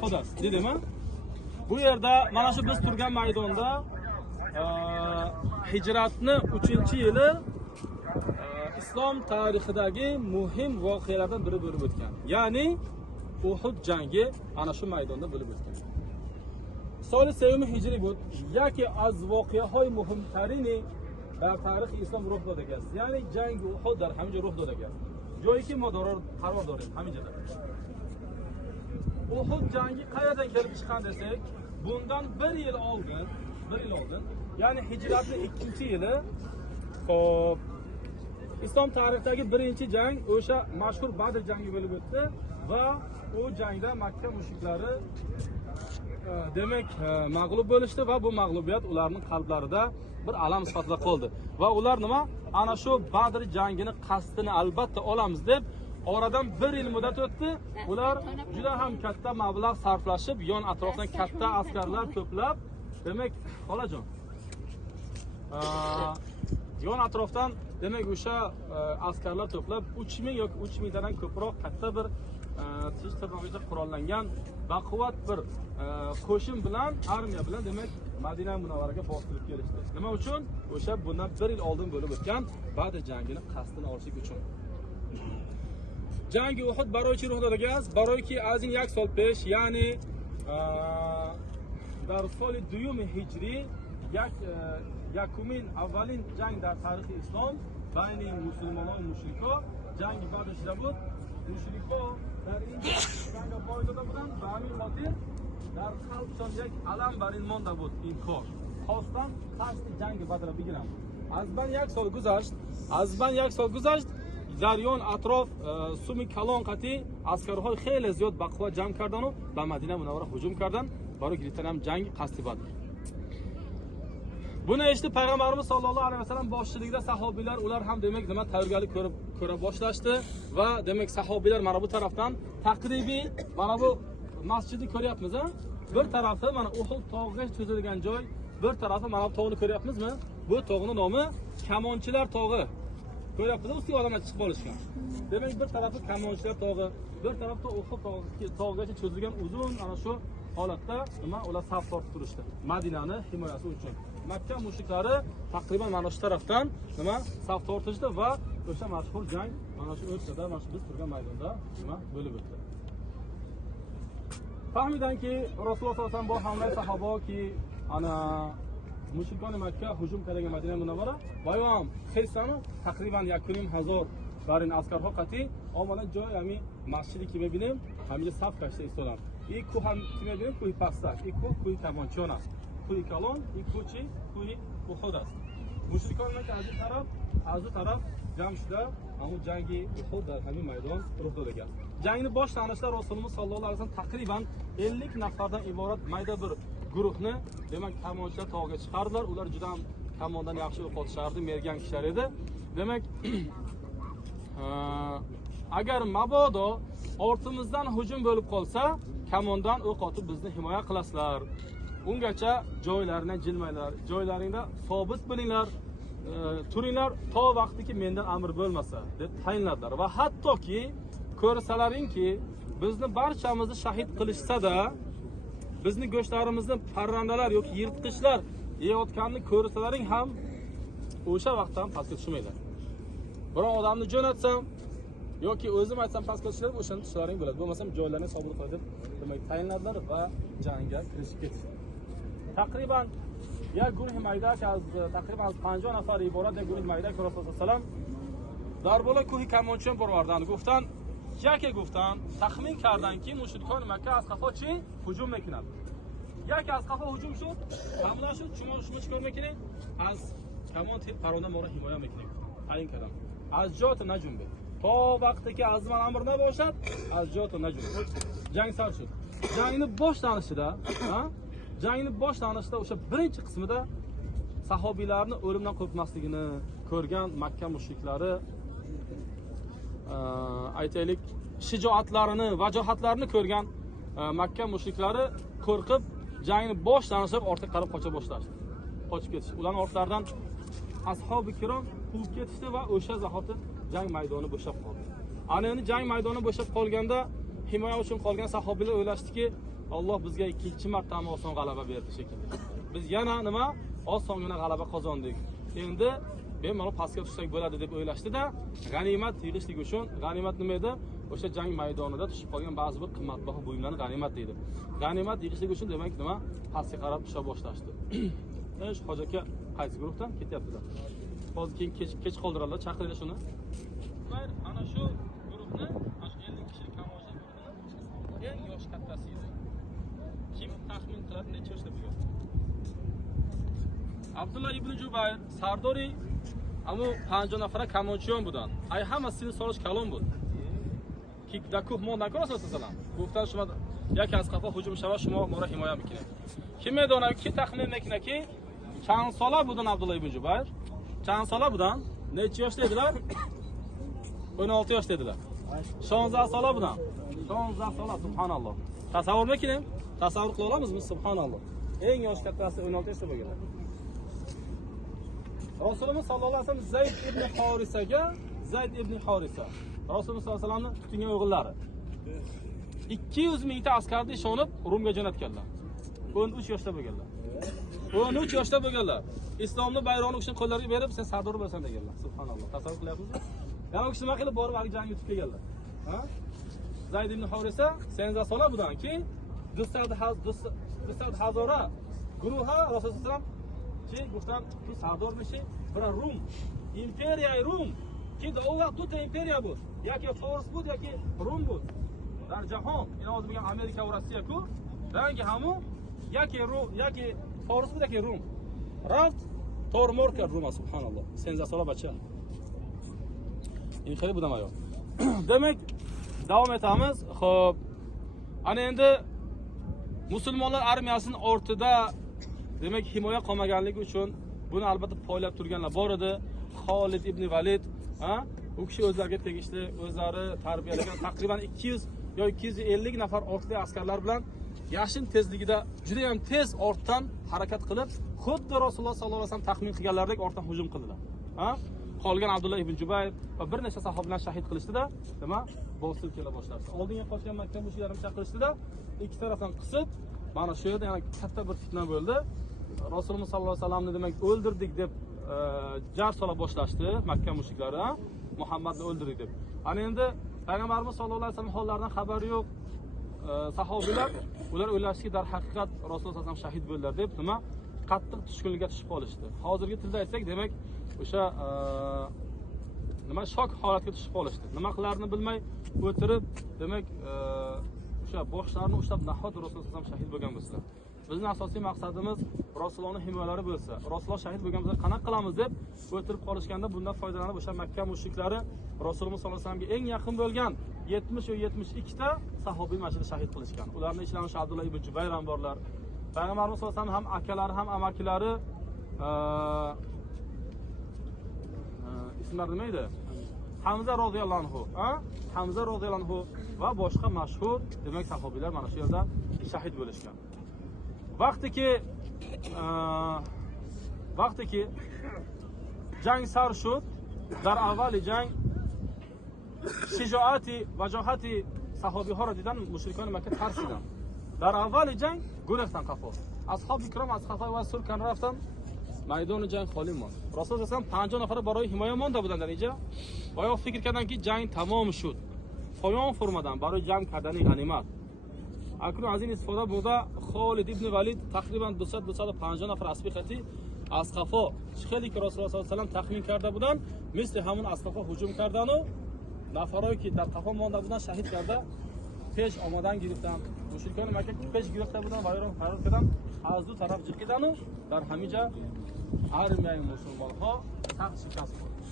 Xo'das, dedimi? Bu yerda mana shu biz turgan maydonda hijratni 3-yili islom tarixidagi muhim voqealardan biri bo'lib o'tgan. Ya'ni Uhud jangi ana shu maydonda bo'lib o'tgan. Sol 3 hijriy بود یکی از واقعه‌های مهمترین در تاریخ اسلام رخ داده است. یعنی جنگ احد در همینجا رخ داده است. جایی که ما قرار داریم همینجا. Uhud jangi qayerdan kelib chiqqan desak, bundan 1 yil oldin, ya'ni hijratning 2-yili, xo'p, islom tarixidagi birinchi jang o'sha mashhur Badr jangi bo'lib o'tdi va u jangda Makka mushriklari demak mag'lub bo'lishdi va bu mag'lubiyat ularning qalblarida bir alam sifatida qoldi. Va ular nima? Ana shu Badr jangini qasdini albatta olamiz deb oradan 1 yil muddat o'tdi. Ular juda ham katta mablag' sarflashib, yon atrofdan katta askarlar to'plab, demak, xolajon. Yon atrofdan demak o'sha askarlar to'plab 3000 yoki 3000 dan ko'proq katta bir tish tirnog'icha qurollangan baquvvat bir qo'shin bilan, armiya bilan demak Madina Munavvaraga bostirib kelishdi. Nima uchun? O'sha bundan 1 yil oldin bo'lib o'tgan Badr jangini qasdini olishlik uchun. جنگ احد برای چی رخ داده است؟ برای که از این 1 سال پیش یعنی در سال 2 هجری یکمین اولین جنگ در تاریخ اسلام بین مسلمانان و مشرکان جنگ بدر شده بود. مشرکان در این جنگ پای داده بودند و همین خاطر در قلبشان یک علم بر این مانده بود این کار. خواستن قصد جنگ بدر را بگیرند. از بین 1 سال گذشت در یون اطراف سومی کلان قطعی اسکرهای خیلی زیاد بقوا جمع کردن و به مدینه منوره هجوم کردن برای گرفتن هم جنگ قصدی بدر. Buni eshitib payg'ambarimiz sollallohu alayhi vasallam boshchiligida sahobiylar ular ham demak nima tayyorgarlik ko'ra boshlashdi va demak sahobiylar mana bu tarafdan taqribiy mana bu masjidni ko'ryapmiz, ha? Bir tarafi mana Uhud tog'iga cho'zilgan joy, bir tarafi mana bu tog'ni ko'ryapmizmi? Bu tog'ning nomi Kamonchilar tog'i. Ko'ryapmiz, ustiga odamlar chiqib olishgan. Demak bir tarafi Kamonchilar tog'i, bir tarafda Uhud tog'igacha cho'zilgan uzun ana shu holatda nima ular saf tortib turishdi. Madinani himoyasi uchun. Makka mushriklari taqriban mana shu tarafdan nima saf tortishdi va o'sha mashhur jang mana shu o'rtada, mana shu biz turgan maydonda nima bo'lib o'tdi. Fahmidanki Rasululloh sollallohu alayhi vasallam bu hamla sahoba ki ana مشرکان مکه هجوم کردن مدینه منوره و هم خیلی تقریبا 1,500 بر این اسکرها قطعی آمدن جای همین مسجدی که می‌بینیم همینجا صف کشته ایستادن. این کوه هم که می‌بینیم کوه پستک، این کوه کمانچان است. کوه کلان، این کوه چی؟ کوه احد است. مشرکان مکه از دو طرف جمع شده اما جنگ احد در همین میدان رخ داده است. جنگ bosh tanishda Rasululloh sallallohu alayhi vasallam taqriban 50 nafardan iborat mayda bir guruhni demak kamonchilar tog'iga chiqardilar. Ular juda ham kamondan yaxshi o'q otishardi, mergan kishilar edi. Demak agar mabodo ortimizdan hujum bo'lib qolsa, kamondan o'q otib bizni himoya qilasizlar. Ungacha joylardan jilmanglar, joylaringda sobit bo'linglar, turinglar to vaqtiki mendan amr bo'lmasa deb tayinladilar. Va hattoki ko'rsalaringki bizni barchamizni shahid qilishsa-da bizni go'shtlarimizni parrandalar yoki yirtqichlar yeyotganini ko'rsalaring ham o'sha vaqtdan pastga tushmaylar. Biror odamni jo'natsam yoki o'zim aytsam pastga tushlar, o'shani tushlaring bo'ladi. Bo'lmasam joylarni sobit qilib deb demak tayinladilar va jangga kirishib ketdi. Taqriban یک گروه مایده که از تقریبا از 50 نفر عبارت یک گروه مایده که رسول الله سلام در بالای کوه کمانچان بردن گفتن تخمین کردن که مشرکان مکه از قفا چی هجوم میکنند. یکی از قفا هجوم شد، حمله شد. شما چیکار میکنید؟ از کمان تیر پرنده ما را حمایت میکنید. تعیین کردم از جات نجنبید تا وقتی که از من امر نباشد از جات نجنبید. جنگ سر شد. جنگni boshlanishida jangni boshlanishida o'sha birinchi qismida sahobiylarni o'limdan qo'rqmasligini ko'rgan Makka mushriklari aytaylik shijoatlarini, vajohatlarini ko'rgan Makka mushriklari qo'rqib jangni boshlanishib ortga qarab qocha boshlashdi. Qochib ketishdi. Ularning ortlaridan ashabi kirom quvib ketishdi va o'sha zahoti jang maydoni bo'shab qoldi. Ana endi jang maydoni bo'shab qolganda himoya uchun qolgan sahobiylar o'ylashdiki, Alloh bizga ikkinchi marta ham oson g'alaba berdi shekilli. Biz yana nima osongina g'alaba qozondik. Endi bemalol pastga tushsak bo'ladi deb o'ylashdi-da, g'animat yig'ishlik uchun, g'animat nima edi? O'sha jang maydonida tushib qolgan ba'zi bir qimmatbaho buyumlarni g'animat deydi. G'animat yig'ishlik uchun demak nima? Pastga qarab tusha boshlashdi. Esh Hoji aka qaysi guruhdan ketyaptilar? Hozir keyin kech qoldiradilar, chaqiringlar shuni. Mayli, ana shu guruhni, ana shu 50 kishilik kamoja guruhini eng yosh kattasi edi. Kim taxmin qiladi necha yoshda bo'lgan? Abdullah ibn Jubayr, Sardori, ammo 50 nafar kamonchiyon budan. Ay hammasini solish kalon bo'ldi. Dakuh mondan ko'rasizlar. Guftan shuma yaki az qafa hujum shava shuma mora himoya mikine. Kim medona ki taxmin mekinaki chang sola budan Abdullah ibn Jubayr. Chang sola budan necha yoshda edilar? 16 yoshda edilar. 16 sola budan. 16 sola subhanalloh. Tasavvur mekinim? Tasavvur qila olamizmi? Subhanalloh. Eng yosh kattasi 16 yoshda bo'lgan. Rasululloh sallallohu alayhi vasallam Zayd ibn Horisaga, Zayd ibn Horisa Rasululloh sallallohu alayhi vasallamning tutingan o'g'illari 200 mingta askarni ishonib Rumga jo'natganlar. 13 yoshda bo'lganlar. 13 yoshda bo'lganlar. Islomni bayrog'ini o'sha qo'llariga berib, sen sardor bo'lasan deganlar. Subhanalloh. Tasavvur qilyapsizmi? Yana o'sha nima qilib borib jangga yutib kelganlar. Ha? Zayd ibn Horisa senza sola budan ki Dusad Hazora guruha Rasululloh sallam ki guftan tu sardor mishi bira Rum imperiya Rum ki da o vaqt tu imperiya bu yoki Fors bu yoki Rum bu dar jahon ina hozir bo'lgan Amerika va Rossiya ku rangi hamu yoki Fors bu yoki Rum raft tormorka Ruma subhanalloh senza sola bacha in xeli budan ayo demak davom etamiz. Xo'p, ana endi musulmonlar armiyasining ortida demak himoya qolmaganligi uchun buni albatta poylab turganlar bor edi. Xolid ibn Valid, u kishi o'zlariga tegishli, o'zlari tarbiyalagan taqriban 200 yo 250 nafar ortli askarlar bilan yashin tezligida juda ham tez ortdan harakat qilib, xuddi Rasululloh sallallohu alayhi vasallam taxmin qilganlaridek ortdan hujum qildilar. Qolgan Abdullah ibn Jubayr va bir necha sahobalar shahid qilishdida, nima? Bosib kela boshladi. Oldinga qochgan Makka mushriklarni chaqirishdida, ikki tarafdan qisib, mana shu yerda yana katta bir fitna bo'ldi. Rasululloh sallallohu alayhi vasallamni demak o'ldirdik deb jar sola boshlashdi Makka mushriklari, Muhammadni o'ldirdik deb. Ana endi Payg'ambarimiz sallallohu alayhi vasallam hollaridan xabari yo'q. Sahobalar ular o'ylashdiki, dar haqiqat Rasululloh sallallohu alayhi vasallam shahid bo'ldilar deb nima? Qattiq tushkunlikka tushib qolishdi. Hozirgi tilda aytsak, demak o'sha nima shok holatga tushib qolishdi. Nima qilarini bilmay o'tirib, demak o'sha boshlarini ushlab nahot Rasululloh ham shahid bo'lgan bo'lsa. Bizning asosiy maqsadimiz Rasulullohning himoyalari bo'lsa, Rasululloh shahid bo'lgan bo'lsa qanaqa qilamiz deb o'tirib qolishganda bundan foydalanib o'sha Makka mushriklari Rasululloh sollallohu alayhi vasallamga eng yaqin bo'lgan 70 yo 72 ta sahobiy mashhur shahid qilishgan. Ularning ichida o'sha Abdullah ibn Jubayr ham borlar. Payg'ambarimiz sollallohu alayhi vasallam ham akalari ham amakilari ismlar nima edi? Hamza roziyallohu anhu, Hamza roziyallohu anhu va boshqa mashhur demak sahobiylar mana shu yerda shahid bo'lishgan. Vaqtiki jang sar shud, dar avvali jang shijoati va johati sahobiylar didan mushrikon Makka tarsidan. Dar avvali jang guruhdan qafo. Ashab ikrom az qafo va surkan raftan maydoni jang xolimon. Rasululloh sallam 50 nafar baroy himoya monda budan darija. Oyoq fikr kardanki jang tamom shud. Poyon formadan baroy jang kardani g'animat. Akron az این استفاده بوده خالد ابن ولید تقریبا 250 نفر اسبی از قفا خیلی که رسول الله صلی الله علیه و سلم تخمین کرده بودن مثل همون از قفا هجوم کردن و نفرایی که در قفا مانده بودن شهید کرده پیش آمدن گرفتن مشرکان مکه پیش گرفته بودن و ایران فرار کردن از دو طرف جنگیدن و در همینجا armiya musulmonlar saqt shikast bo'ldi.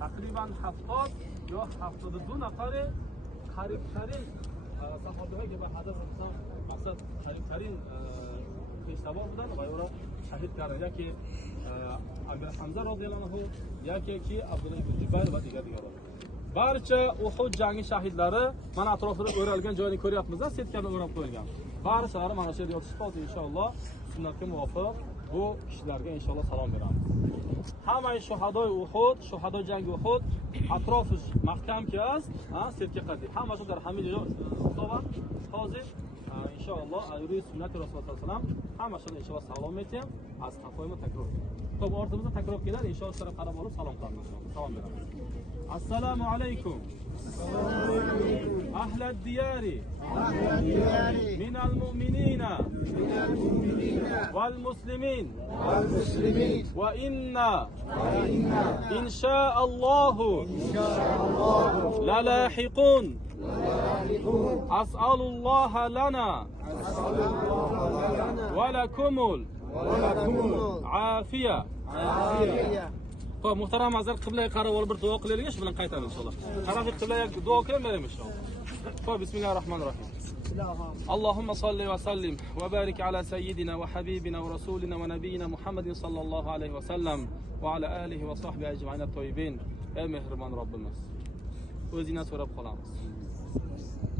Taqriban 70 yo 72 nafari qarib-qarib sahobalarga va hadaf qilsa maqsad qarib-qarib peshtabor budan va ular shahid qildi yoki Amir Hamza roziyallohu anhu yoki Abdullah ibn Jubayr va digarlar. Barcha Uhud jangi shahidlari mana atrofida o'ralgan joyini ko'ryapmiz-da, setkani o'rab qo'yilgan. Barchalari mana shu yerda yotishibdi inshaalloh. Sunnatga muvofiq bu kishilarga inshaalloh salom beramiz. Hamma shuhadoy Uhud, shuhadoy jangi Uhud atrofi mahkam ki است, serka qadi. Hammasi dar hamma joy hisobat hozir inshaalloh ro'y sunnati rasululloh sallallohu alayhi vasallam hammasiga inshaalloh salom aytib, az qafoyma takror. Xo'p, ortimizda takror kelar, inshaalloh sizlarga qarab olib salom qilamiz. Salom beramiz. Assalomu alaykum. أهل الديار من المؤمنين والمسلمين وإنا إن شاء الله للاحقون أسأل الله لنا ولكم العافية. Xo'p, muhtaram azizlar, qiblaga qarab olib bir duo qilaylik, shu bilan qaytamiz inshaalloh. Qarab qiblaga duo qilamiz inshaalloh. Xo'p, bismillahirrohmanirrohim. Allahumma salli va sallim va barik ala sayyidina va habibina va rasulina va nabiyina Muhammadin sallallohu alayhi va sallam va ala alihi va sahbihi ajma'in at-toyibin. Ey mehribon Robbimiz, o'zingdan so'rab qolamiz.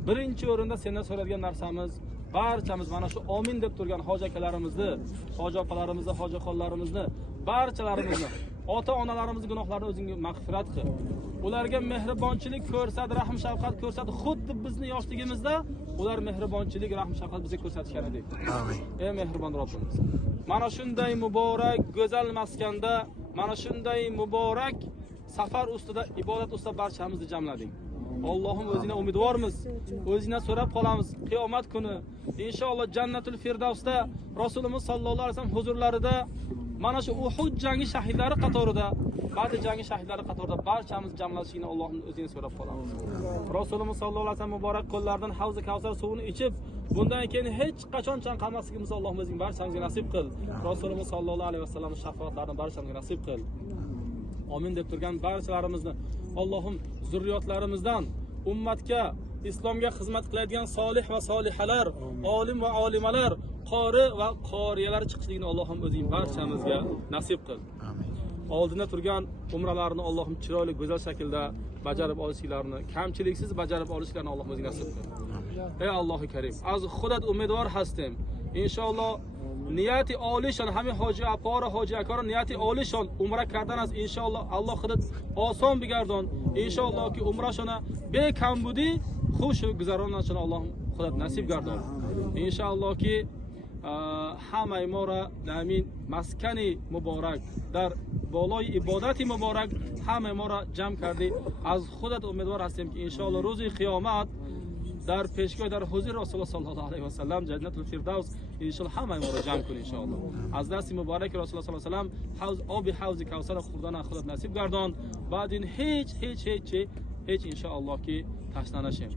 Birinchi o'rinda sendan so'radigan narsamiz barchamiz mana shu amin deb turgan hoji akalarimizni, hoji opalarimizni, hojixonlarimizni, barchalarimizni, ota-onalarimiz gunohlarini o'zingga mag'firat qil. Ularga mehribonchilik ko'rsat, rahm shafqat ko'rsat. Xuddi bizni yoshligimizda ular mehribonchilik, rahm shafqat bizga ko'rsatishgan edi. Amin. Ey mehribon Robbimiz, mana shunday muborak, go'zal maskanda, mana shunday muborak safar ustida, ibodat ustida barchamizni jamlading. Allohim, o'zingga umidvormiz. O'zingdan so'rab qolamiz. Qiyomat kuni inshaalloh Jannatul Firdavsda Rasululloh sallallohu alayhi vasallam huzurlarida mana shu Uhud jangi shahidlari qatorida, Badr jangi shahidlari qatorida barchamiz jamlashishini Allohning o'zingdan so'rab qolamiz. Rasululloh sallallohu alayhi vasallam muborak qo'llaridan Havz-i Kavsar suvini ichib, bundan keyin hech qachon chanqalmasligimizni Alloh o'zing barchamizga nasib qil. Rasululloh sallallohu alayhi vasallam shafoatlarini barchamizga nasib qil. Amin deb turgan barchalarimizni Allohim zurriyotlarimizdan ummatga, islomga xizmat qiladigan solih va solihalar, olim va olimalar, qori va qoriyalar chiqishligini Allohim o'zing barchamizga nasib qil. Amin. Oldinda turgan umralarni Allohim chiroyli, go'zal shaklda bajarib olishlarini, kamchiliksiz bajarib olishlarini Alloh o'zing nasib qil. Ey Allohi Karim, az xudat umidvor hastim. İnşallah niyati olishon, hamma hoji apora, hoji akora niyati olishon umra kardan az inshaalloh Alloh xudat oson bigardon. İnşallah ki umra shona bekam budi, xush guzaronashon Alloh xudat nasib gardon. İnşallah ki hamma mora namin maskani muborak dar بالای عبادتی مبارک همه ما را جمع کردی. از خودت امیدوار هستیم که انشاءالله روز قیامت در پیشگاه در حضور رسول الله صلی الله علیه و سلم جنت الفردوس انشاءالله همه ما را جمع کنی انشاءالله. از دست مبارک رسول الله صلی الله علیه و سلم حوض آب حوض کوثر خوردن خودت نصیب گردان. بعد این هیچ انشاءالله که تشنه نشیم.